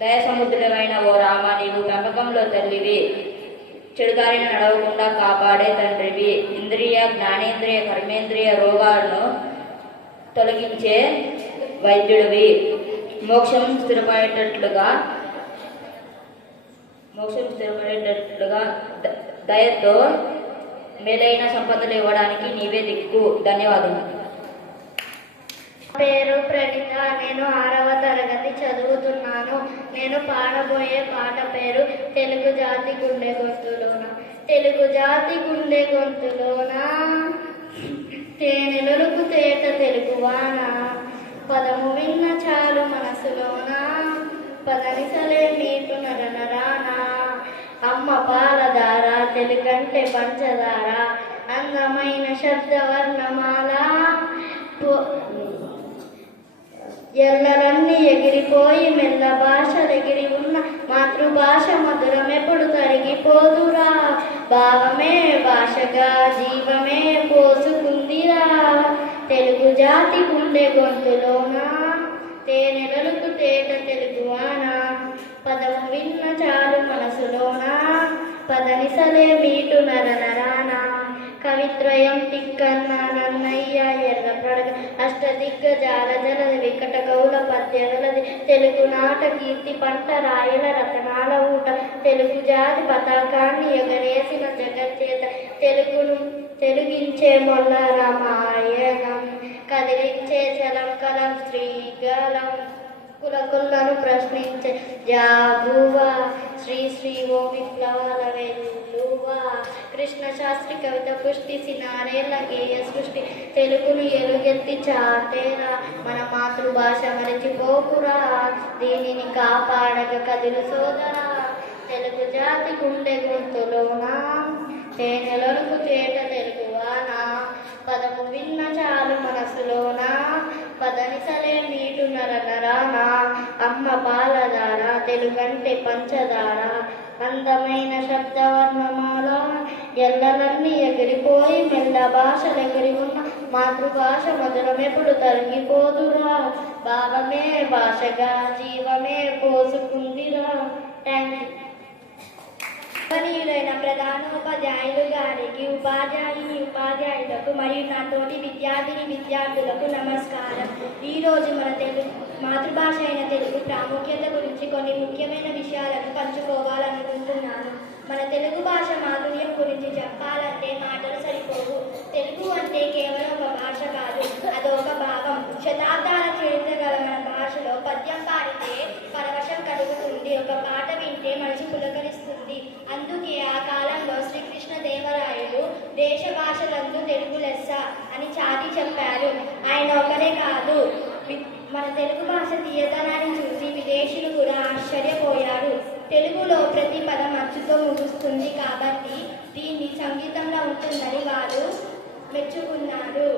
దయసముద్రుడమైన ఓ రామ, నీవు పెంపకంలో తల్లివి, చెడుదారిని నడవకుండా కాపాడే తండ్రివి, ఇంద్రియ జ్ఞానేంద్రియ కర్మేంద్రియ రోగాలను తొలగించే వైద్యుడివి, మోక్షం స్థిరపడేటట్లుగా దయతో మేలైన సంపదలు ఇవ్వడానికి నీవే దిక్కు. ధన్యవాదాలు. పేరు ప్రణీత. నేను 6వ తరగతి చదువుతున్నాను. నేను పాడబోయే పాట పేరు తెలుగు జాతి గుండె గొంతులోన. తెలుగు జాతి గుండె గొంతులోన తేనెలకు తేట తెలుగువాన పదము విన్న చాలు మనసులోన పదనిసలే మీకు నరనరాన. అమ్మ పాలధార తెలుగంటే పంచదార అందమైన శబ్దవర్ణమాల ఎల్లరన్నీ ఎగిరిపోయి మెల్ల భాషలెగిరి ఉన్న మాతృభాష మధురమెప్పుడు తరిగిపోదురా. భావమే భాషగా జీవమే పోసుకుందిరా. తెలుగు జాతి గుండె గొంతులోన తేనెలకు తేట తెలుగువాన పదము విన్న చాలు మనసులోన పదనిసలే మీటు నరనరాన. కవిత్రయం తిక్కన్న నన్నయ్య ఎర్రప్రడగ అష్టదిగ్గజాల జలది వికట గౌల పద్యలది తెలుగు నాట కీర్తి పంట రాయల రతనాల ఊట తెలుగు జాతి పతాకాన్ని ఎగరేసిన జగచ్చేత తెలుగించే మొల్ల రామాయణం కదిలించే చలం కలం శ్రీగలం కులకులను ప్రశ్నించే జాబువా శ్రీ శ్రీ ఓ విప్లవాల వెల్లువా. కృష్ణ శాస్త్రి కవిత పుష్టి సినారేల గేయ సృష్టి తెలుగును ఎలుగెత్తి చాటేరా. మన మాతృభాష మరచిపోకురా, దీనిని కాపాడక కదిలు సోదరా. తెలుగు జాతి గుండె గొంతులోన తేనెలకు తేట తెలుగువానా పదము విన్న చాలు మనసులోన పదనిసలే మీటు నరనరాన. అమ్మ పాలధార తెలుగంటే పంచదార అందమైన శబ్దవర్ణమాల ఎల్లలన్నీ ఎగిరిపోయి మెల్ల భాషలెగిరి ఉన్న మాతృభాష మధురమెప్పుడు తరిగిపోదురా. భావమే భాషగా జీవమే పోసుకుందిరా. Thank you. గౌరవనీయులైన ప్రధానోపాధ్యాయులు గారికి, ఉపాధ్యాయులకు మరియు నా తోటి విద్యార్థులకు నమస్కారం. ఈరోజు మన మాతృభాష అయిన తెలుగు ప్రాముఖ్యత గురించి కొన్ని ముఖ్యమైన విషయాలను పంచుకోవాలనుకుంటున్నాను. మన తెలుగు భాష మాధుర్యం గురించి చెప్పాలంటే మాటలు సరిపోవు. తెలుగు అంటే కేవలం ఒక భాష కాదు, అదొక భావం. శతాబ్దాల చరిత్ర గల మన భాషలో పద్యం పాడితే పరవశం కలుగుతుంది, ఒక పాట వింటే మనసు పులకరిస్తుంది. అందుకే ఆ కాలంలో శ్రీకృష్ణదేవరాయలు దేశ భాషలందు తెలుగు లెస్స అని చాటి చెప్పారు. ఆయన ఒకరే కాదు, మన తెలుగు భాష తీయదనాన్ని చూసి విదేశీయులు కూడా ఆశ్చర్యపోయారు. తెలుగులో ప్రతి పదం అచ్చుతో ముగుస్తుంది కాబట్టి దీన్ని సంగీతంలో ఉంటుందని వారు మెచ్చుకున్నారు.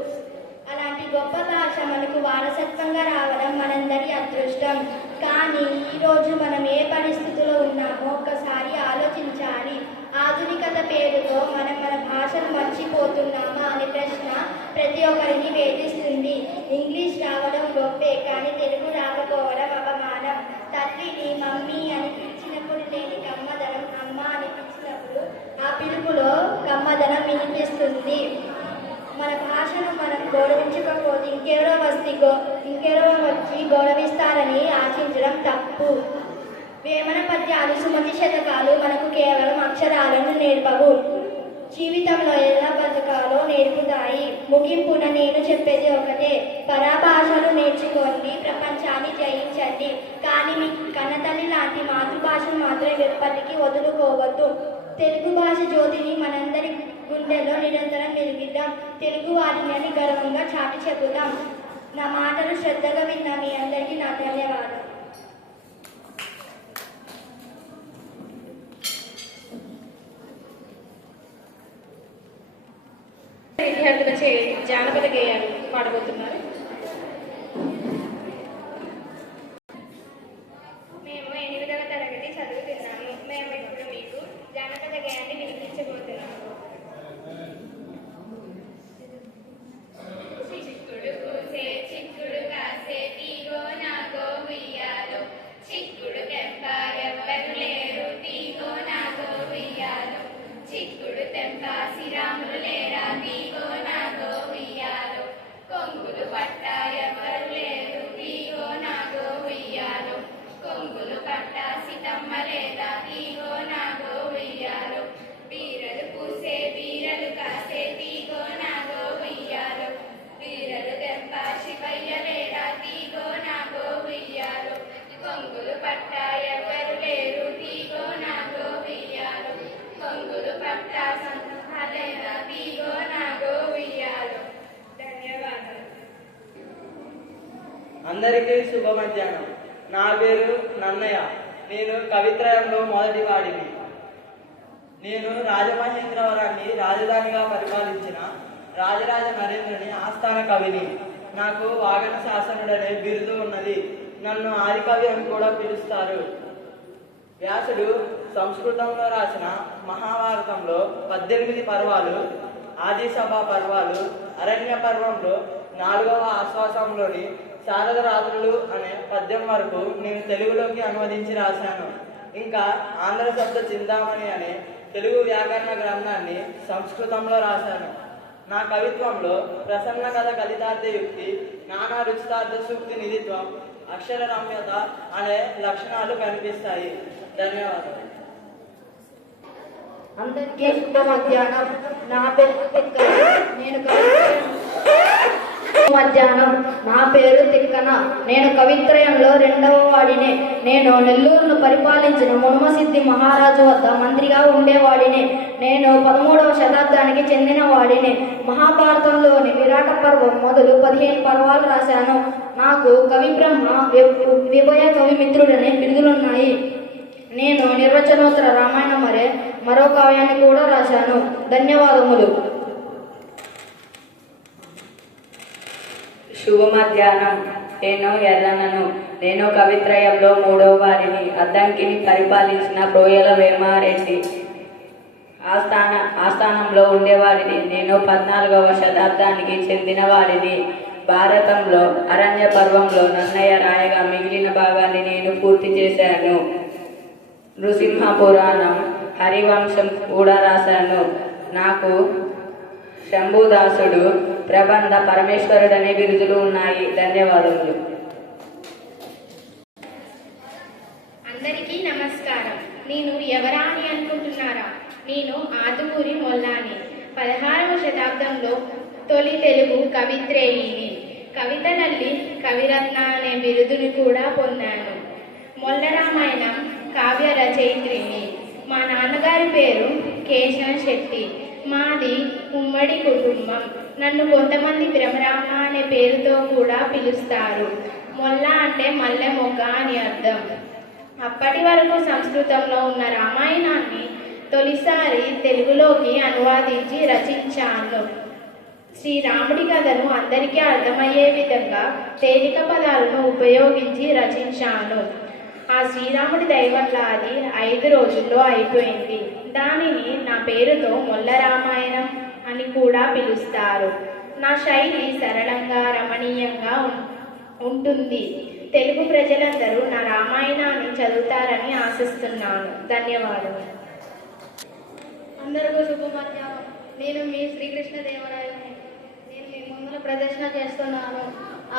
అలాంటి గొప్ప భాష మనకు వారసత్వంగా రావడం మనందరి అదృష్టం. కానీ ఈరోజు మనం ఏ పరిస్థితిలో ఉన్నామో ఒక్కసారి ఆలోచించాలి. ఆధునికత పేరుతో మనం మన భాషను మర్చిపోతున్నామా అనే ప్రశ్న ప్రతి ఒక్కరిని వేధిస్తుంది. ఇంగ్లీష్ రావడం గొప్పే, కానీ తెలుగు రాకపోవడం అవమానం. తల్లిని మమ్మీ అని పిలిచినప్పుడు లేని కమ్మదనం, అమ్మ అని కథనం వినిపిస్తుంది. మన భాషను మనం గౌరవించకపోతే ఇంకెవరో వచ్చి గౌరవిస్తారని ఆశించడం తప్పు. వేమన పద్యాలు, సుమతి శతకాలు మనకు కేవలం అక్షరాలను నేర్పవు, జీవితంలో ఎలా బతకాలో నేర్పుతాయి. ముగింపున నేను చెప్పేది ఒకటే, పరాభాషలు నేర్చుకోండి, ప్రపంచాన్ని జయించండి, కానీ మీ కన్నతల్లి లాంటి మాతృభాషను మాత్రం ఎప్పటికీ వదులుకోవద్దు. తెలుగు భాష జ్యోతిని మనందరి గుండెల్లో నిరంతరం వెలిగిద్దాం. తెలుగు వారిని గర్వంగా చాటి చెబుదాం. నా మాటలు శ్రద్ధగా విన్న మీ అందరికీ నా ధన్యవాదాలు. విద్యార్థులచే జానపద గేయాలు పాడబోతున్నారు. మేము 8వ తరగతి చదువుతున్నాము. మేము ఇప్పుడు మీకు జానపద గేయాన్ని వినిపించబోతున్నాము. చిక్కుడు కూసే చిక్కుడు కాసే తీగో నాగో ఉయ్యాలో, చిక్కుడు తెంప ఎవ్వరు లేరు తీగో నాగో ఉయ్యాలో, చిక్కుడు తెంప శ్రీరాములు లేరా తీగో నాగో ఉయ్యాలో, కొంగులు పట్ట ఎవ్వరు లేరు తీగో నాగో ఉయ్యాలో, కొంగులు పట్ట సీతమ్మ లేదా తీగో నాగో ఉయ్యాలో, బీరలు పూసే బీరలు కాసే తీగో నాగో ఉయ్యాలో, బీరలు తెంప శివయ్య లేరా తీగో నాగో ఉయ్యాలో, కొంగులు పట్ట ఎవ్వరు లేరు తీగో నాగో ఉయ్యాలో, కొంగులు పట్ట సంతోష లేదా తీగో నాగో ఉయ్యాలో. ధన్యవాదాలు. అందరికీ శుభ మధ్యాహ్నం. నా పేరు నన్నయ్య. నేను కవిత్రయంలో మొదటి వాడిని. నేను రాజమహేంద్రవరాన్ని రాజధానిగా పరిపాలించిన రాజరాజ నరేంద్రుని ఆస్థాన కవిని. నాకు వాగన శాసనుడనే బిరుదు ఉన్నది. నన్ను ఆదికవి అని కూడా పిలుస్తారు. వ్యాసుడు సంస్కృతంలో రాసిన మహాభారతంలో 18 పర్వాలు, ఆదిసభ పర్వాలు, అరణ్య పర్వంలో 4వ ఆశ్వాసంలోని శారద రాత్రులు అనే పద్యం వరకు నేను తెలుగులోకి అనువదించి రాశాను. ఇంకా ఆంధ్ర శబ్ద చింతామణి అనే తెలుగు వ్యాకరణ గ్రంథాన్ని సంస్కృతంలో రాశాను. నా కవిత్వంలో ప్రసన్న కథ కలితార్థయుక్తి, నానా రుచితార్థ సూక్తి నిధిత్వం, అక్షర రమ్యత అనే లక్షణాలు కనిపిస్తాయి. ధన్యవాదాలు. అందరికీ శుభ మధ్యాహ్నం. నా పేరు తిక్కన. నేను కవిత్రయంలో 2వ వాడిని. నేను నెల్లూరును పరిపాలించిన మునుమసిద్ధి మహారాజు వద్ద మంత్రిగా ఉండేవాడిని. నేను 13వ శతాబ్దానికి చెందిన వాడిని. మహాభారతంలోని విరాట పర్వం మొదలు 15 పర్వాలు రాశాను. నాకు కవి బ్రహ్మ, విభయ కవి మిత్రుడనే బిరుదులున్నాయి. నేను నిర్వచనోత్తర రామాయణం మరో కావ్యాన్ని కూడా రాశాను. ధన్యవాదములు. శుభ మధ్యాహ్నం. నేను ఎర్రన్నను. నేను కవిత్రయంలో 3వ వాడిని. అద్దంకిని పరిపాలించిన ప్రోయల వేమారెడ్డి ఆస్థానంలో ఉండేవాడిని. నేను 14వ శతాబ్దానికి చెందిన వాడిని. భారతంలో అరణ్య పర్వంలో నన్నయ్య రాయగా మిగిలిన భాగాన్ని నేను పూర్తి చేశాను. నృసింహ పురాణం, హరివంశం కూడా రాశాను. నాకు శంభుదాసుడు, ప్రబంధ పరమేశ్వరుడు అనే బిరుదులు ఉన్నాయి. ధన్యవాదములు. అందరికీ నమస్కారం. నేను ఎవరా అని అనుకుంటున్నారా? నేను ఆదుకూరి మొల్లాని. 16వ శతాబ్దంలో తొలి తెలుగు కవిత్రేయిని. కవితలల్లి కవిరత్న అనే బిరుదుని కూడా పొందాను. మొల్ల రామాయణం కావ్య రచయిత్రిని. మా నాన్నగారి పేరు కేశవ శెట్టి. మాది ఉమ్మడి కుటుంబం. నన్ను కొంతమంది భ్రమరామ అనే పేరుతో కూడా పిలుస్తారు. మొల్ల అంటే మల్లె మొగ్గ అని అర్థం. అప్పటి వరకు సంస్కృతంలో ఉన్న రామాయణాన్ని తొలిసారి తెలుగులోకి అనువాదించి రచించాను. శ్రీరాముడి కథను అందరికీ అర్థమయ్యే విధంగా తేలిక పదాలను ఉపయోగించి రచించాను. ఆ శ్రీరాముడి దయ వల్ల అది 5 రోజుల్లో అయిపోయింది. దానిని నా పేరుతో మొల్ల రామాయణం అని కూడా పిలుస్తారు. నా శైలి సరళంగా రమణీయంగా ఉంటుంది. తెలుగు ప్రజలందరూ నా రామాయణాన్ని చదువుతారని ఆశిస్తున్నాను. ధన్యవాదాలు. అందరికీ శుభ మధ్యాహ్నం. నేను మీ శ్రీకృష్ణదేవరాయని. నేను మీ ముందుల ప్రదర్శన చేస్తున్నాను.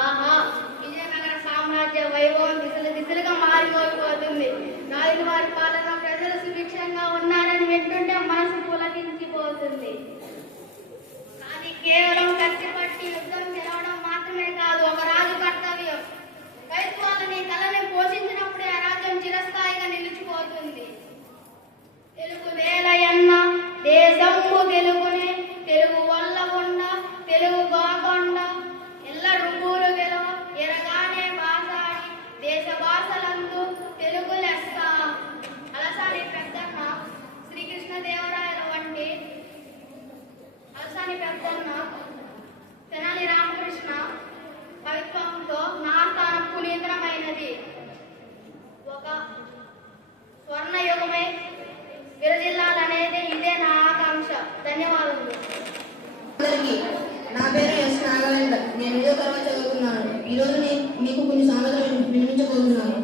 ఆహా, విజయనగర సామ్రాజ్య వైభవం దిశలుగా మారిపోతుంది. నాయుడు వారి పాలన ప్రజలు సుభిక్షంగా ఉన్నారని వింటుంటే మనసు పులకించిపోతుంది. అది కేవలం కత్తిపట్టి యుద్ధం గెలవడం మాత్రమే కాదు, ఒక రాజు కర్తవ్యం. రైతులని కళని పోషించినప్పుడే ఆ రాజ్యం చిరస్థాయిగా నిలిచిపోతుంది. తెలుగు వేలయన్న దేశంబు తెలుగునే, తెలుగు వల్ల ఉండ తెలుగు కాకుండా ఎల్ల రుంగులు గెలవ ఎరగానే భాషాడి దేశ భాషలందు తెలుగు లెస్స. అలసాని పెద్దన్న శ్రీకృష్ణదేవరాయల వంటి అలసాని పెద్దన్న తెనాలి రామకృష్ణ కవిత్వంతో నా స్థానం పునీతమైనది. ఒక స్వర్ణయుగమై విరజిల్లాలనేది ఇదే నా ఆకాంక్ష. ధన్యవాదములు. అందరికీ నా పేరు ఎస్ నాగవేంద్ర. నేను 5వ తరగతి చదువుతున్నాను. ఈరోజు మీకు కొన్ని సామెతలు వినిపించబోతున్నాను.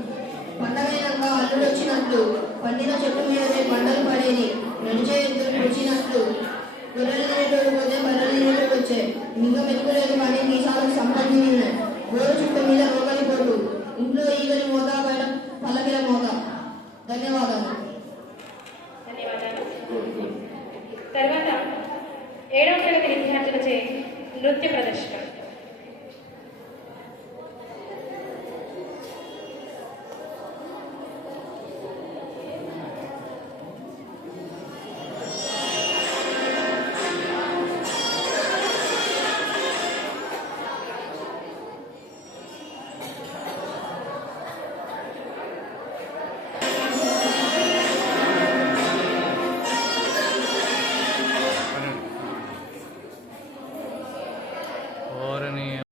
పండగైనాక అల్లుడు వచ్చినట్లు, పండిన చెట్టు మీదనే పంటలు పడేది, నడిచే ఎద్దులు వచ్చినట్లు, గొర్రెలు తినేటోడు పోతే బర్రెలు తినేటోడు వచ్చాయి. ఇంకా మెతుకులేదు కానీ మీసాలకు సంబంధించి ఉన్నాయి. గోరు చుట్ట మీద రోగలి పొట్టు, ఇంట్లో ఈగలి మోత, బయట పల్లకిల మోత. ధన్యవాదాలు. తర్వాత 7వ తరగతి విద్యార్థులచే నృత్య ప్రదర్శన.